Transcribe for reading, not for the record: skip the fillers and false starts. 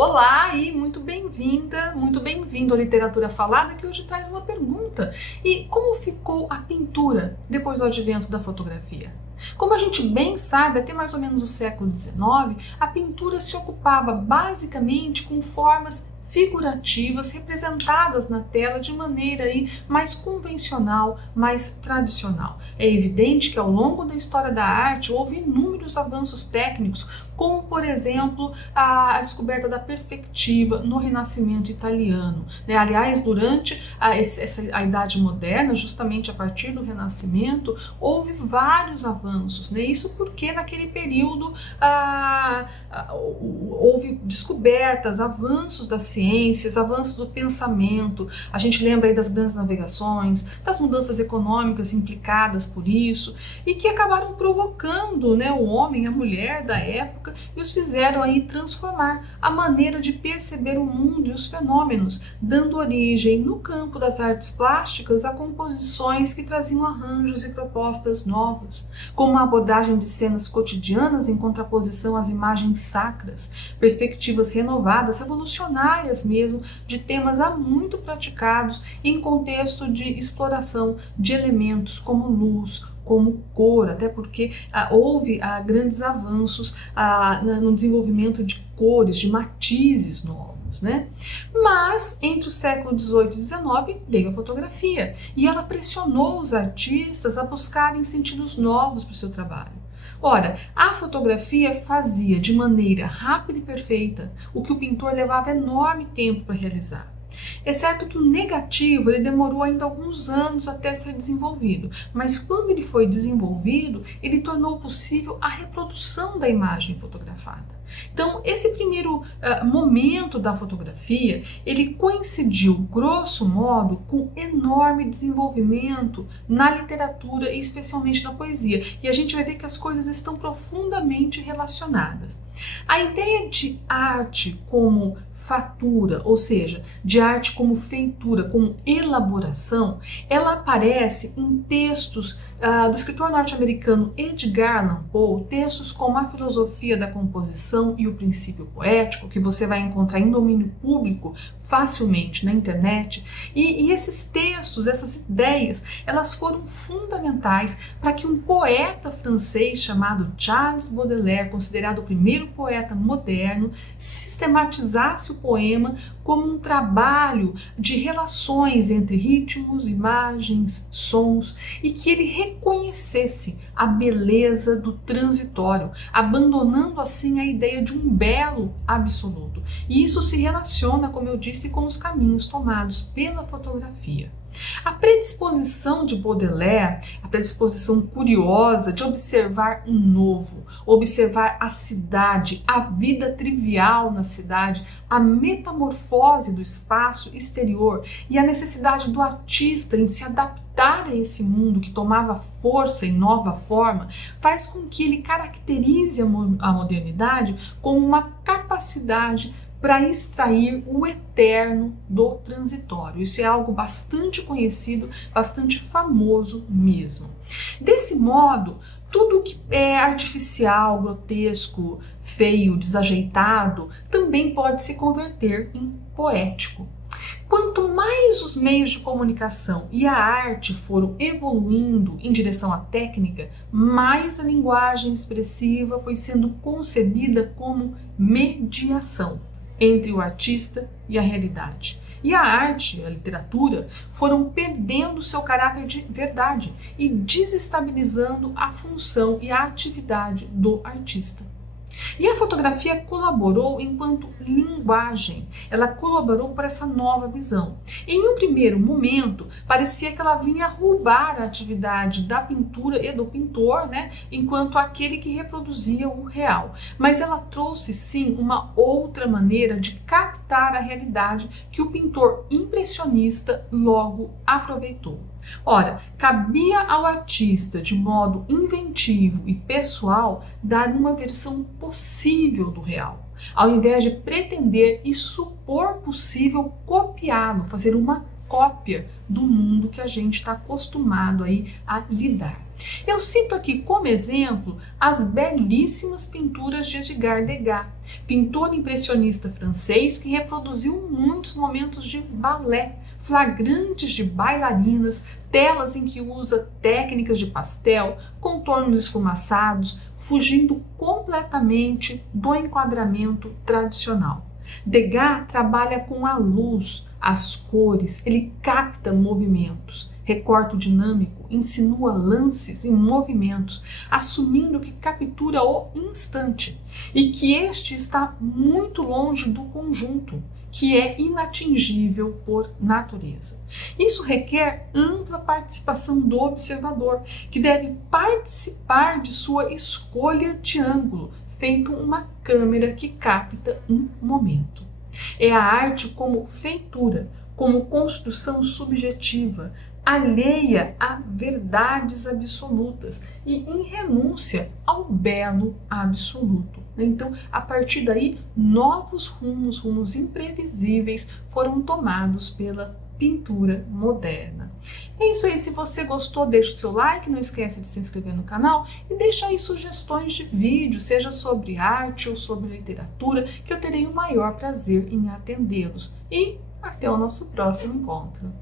Olá e muito bem-vinda, muito bem-vindo à Literatura Falada, que hoje traz uma pergunta. E como ficou a pintura depois do advento da fotografia? Como a gente bem sabe, até mais ou menos o século XIX, a pintura se ocupava basicamente com formas figurativas representadas na tela de maneira mais convencional, mais tradicional. É evidente que ao longo da história da arte houve inúmeros avanços técnicos, como por exemplo a descoberta da perspectiva no Renascimento italiano. Aliás, durante a Idade Moderna, justamente a partir do Renascimento, houve vários avanços. Isso porque naquele período houve descobertas, avanços das ciências, avanços do pensamento. A gente lembra aí das grandes navegações, das mudanças econômicas implicadas por isso, e que acabaram provocando o homem e a mulher da época e os fizeram aí transformar a maneira de perceber o mundo e os fenômenos, dando origem no campo das artes plásticas a composições que traziam arranjos e propostas novas, como a abordagem de cenas cotidianas em contraposição às imagens sacras, perspectivas renovadas, revolucionárias mesmo, de temas há muito praticados em contexto de exploração de elementos como luz, como cor, até porque houve grandes avanços no desenvolvimento de cores, de matizes novos. Mas entre o século XVIII e XIX veio a fotografia e ela pressionou os artistas a buscarem sentidos novos para o seu trabalho. Ora, a fotografia fazia de maneira rápida e perfeita o que o pintor levava enorme tempo para realizar. É certo que o negativo ele demorou ainda alguns anos até ser desenvolvido, mas quando ele foi desenvolvido, ele tornou possível a reprodução da imagem fotografada. Então, esse primeiro momento da fotografia, ele coincidiu, grosso modo, com enorme desenvolvimento na literatura e especialmente na poesia. E a gente vai ver que as coisas estão profundamente relacionadas. A ideia de arte como fatura, ou seja, de arte como feitura, como elaboração, ela aparece em textos do escritor norte-americano Edgar Allan Poe, textos como A Filosofia da Composição e o Princípio Poético, que você vai encontrar em domínio público facilmente na internet. E esses textos, essas ideias, elas foram fundamentais para que um poeta francês chamado Charles Baudelaire, considerado o primeiro poeta moderno, sistematizasse o poema como um trabalho de relações entre ritmos, imagens, sons, e que ele reconhecesse a beleza do transitório, abandonando assim a ideia de um belo absoluto. E isso se relaciona, como eu disse, com os caminhos tomados pela fotografia. A predisposição de Baudelaire, a predisposição curiosa de observar um novo, observar a cidade, a vida trivial na cidade, a metamorfose do espaço exterior e a necessidade do artista em se adaptar a esse mundo que tomava força em nova forma, faz com que ele caracterize a modernidade como uma capacidade para extrair o eterno do transitório. Isso é algo bastante conhecido, bastante famoso mesmo. Desse modo, tudo que é artificial, grotesco, feio, desajeitado, também pode se converter em poético. Quanto mais os meios de comunicação e a arte foram evoluindo em direção à técnica, mais a linguagem expressiva foi sendo concebida como mediação entre o artista e a realidade. E a arte, a literatura, foram perdendo seu caráter de verdade e desestabilizando a função e a atividade do artista. E a fotografia colaborou enquanto linguagem, ela colaborou para essa nova visão. Em um primeiro momento, parecia que ela vinha roubar a atividade da pintura e do pintor, enquanto aquele que reproduzia o real. Mas ela trouxe sim uma outra maneira de captar a realidade que o pintor impressionista logo aproveitou. Ora, cabia ao artista, de modo inventivo e pessoal, dar uma versão possível do real, ao invés de pretender e supor possível copiá-lo, fazer uma cópia do mundo que a gente está acostumado a lidar. Eu cito aqui como exemplo as belíssimas pinturas de Edgar Degas, pintor impressionista francês que reproduziu muitos momentos de balé, flagrantes de bailarinas, telas em que usa técnicas de pastel, contornos esfumaçados, fugindo completamente do enquadramento tradicional. Degas trabalha com a luz, as cores, ele capta movimentos, recorte dinâmico, insinua lances e movimentos, assumindo que captura o instante e que este está muito longe do conjunto, que é inatingível por natureza. Isso requer ampla participação do observador, que deve participar de sua escolha de ângulo, feito uma câmera que capta um momento. É a arte como feitura, como construção subjetiva, alheia a verdades absolutas e em renúncia ao belo absoluto. Então, a partir daí, novos rumos imprevisíveis foram tomados pela pintura moderna. É isso aí, se você gostou, deixa o seu like, não esquece de se inscrever no canal e deixa aí sugestões de vídeo, seja sobre arte ou sobre literatura, que eu terei o maior prazer em atendê-los. E até o nosso próximo encontro.